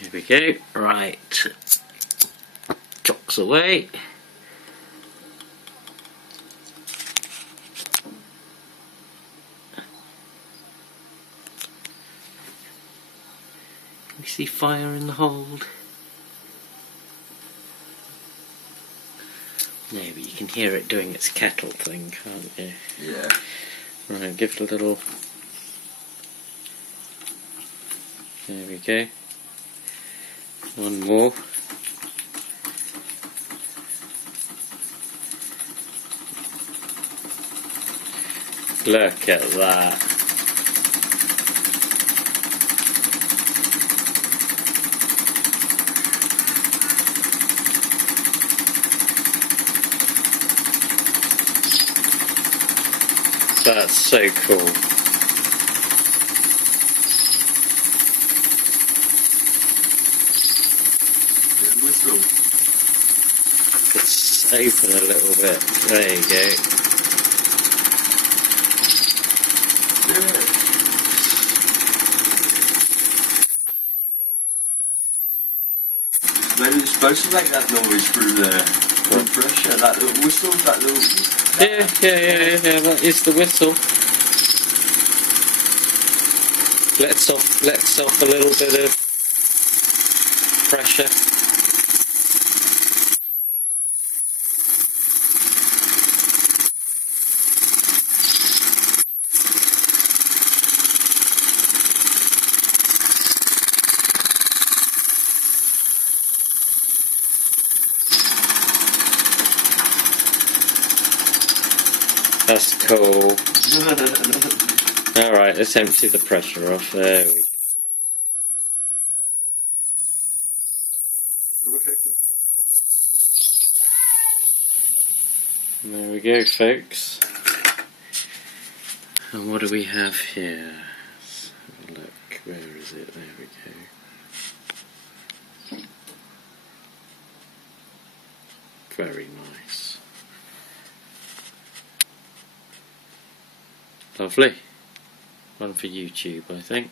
Here we go. Right. Chocks away. You see fire in the hold? No, but you can hear it doing its kettle thing, can't you? Yeah. Right, give it a little... There we go. One more. Look at that. That's so cool. Whistle. Let's open a little bit. There you go. Yeah. Maybe it's supposed to make that noise through the pressure, that little whistle, that little... Yeah, that is the whistle. Lets off a little bit of pressure. That's cool. Alright, let's empty the pressure off. There we go. There we go, folks. And what do we have here? Let's have a look. Where is it? There we go. Very nice. Lovely. One for YouTube, I think.